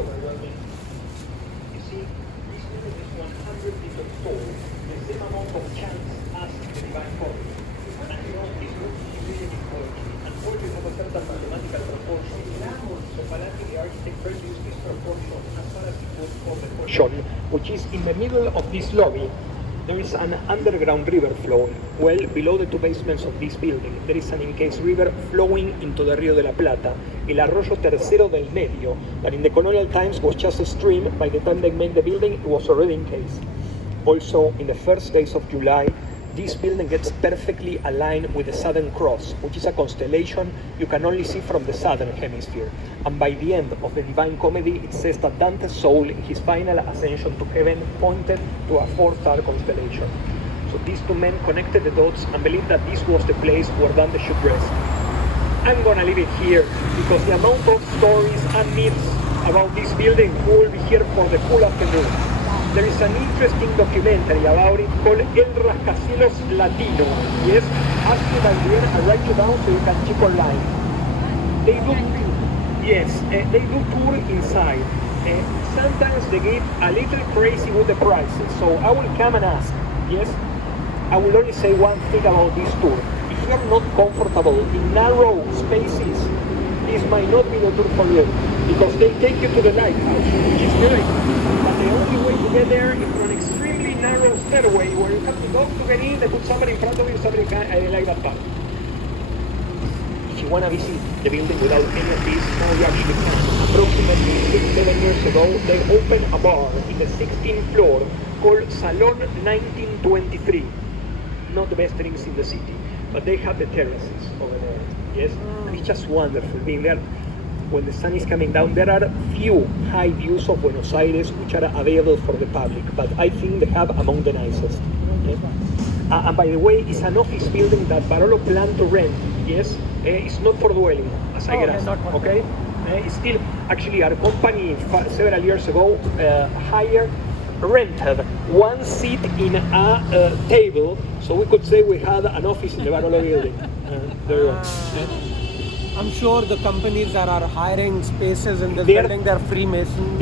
overwhelming. You see, this building is 100 meters tall, the same amount of chance as the Divine Comedy. And you know, this room is really important, and always have a certain mathematical proportion. So Palacio, the architect, used this proportion as far as it was for the portion, which is in the middle of this lobby. There is an underground river flowing. Well, below the two basements of this building, there is an encased river flowing into the Río de la Plata, el arroyo Tercero del Medio, that in the colonial times was just a stream. By the time they made the building, it was already encased. Also, in the first days of July, this building gets perfectly aligned with the Southern Cross, which is a constellation you can only see from the southern hemisphere. And by the end of the Divine Comedy, it says that Dante's soul, in his final ascension to heaven, pointed to a four-star constellation. So these two men connected the dots and believed that this was the place where Dante should rest. I'm gonna leave it here, because the amount of stories and myths about this building will be here for the full afternoon. There is an interesting documentary about it called El Rascacielos Latino. Yes, ask me that again, I write you down so you can check online. They do tour inside. Sometimes they get a little crazy with the prices, so I will come and ask. Yes, I will only say one thing about this tour. If you are not comfortable in narrow spaces, this might not be the tour for you, because they take you to the lighthouse, which is great. But the only way to get there is through an extremely narrow stairway where you have to go to get in, they put somebody in front of you, somebody like that part. If you want to visit the building without any of this, now you actually can. Approximately 6-7 years ago, they opened a bar in the 16th floor called Salon 1923. Not the best drinks in the city, but they have the terraces over there. Yes, and it's just wonderful being there. When the sun is coming down, there are few high views of Buenos Aires which are available for the public, but I think they have among the nicest. Okay? And by the way, it's an office building that Barolo planned to rent. Yes, it's not for dwelling, as I guess. Okay, it's still actually our company several years ago rented one seat in a table, so we could say we had an office in the Barolo building. There you go. I'm sure the companies that are hiring spaces in this building, they're Freemasons.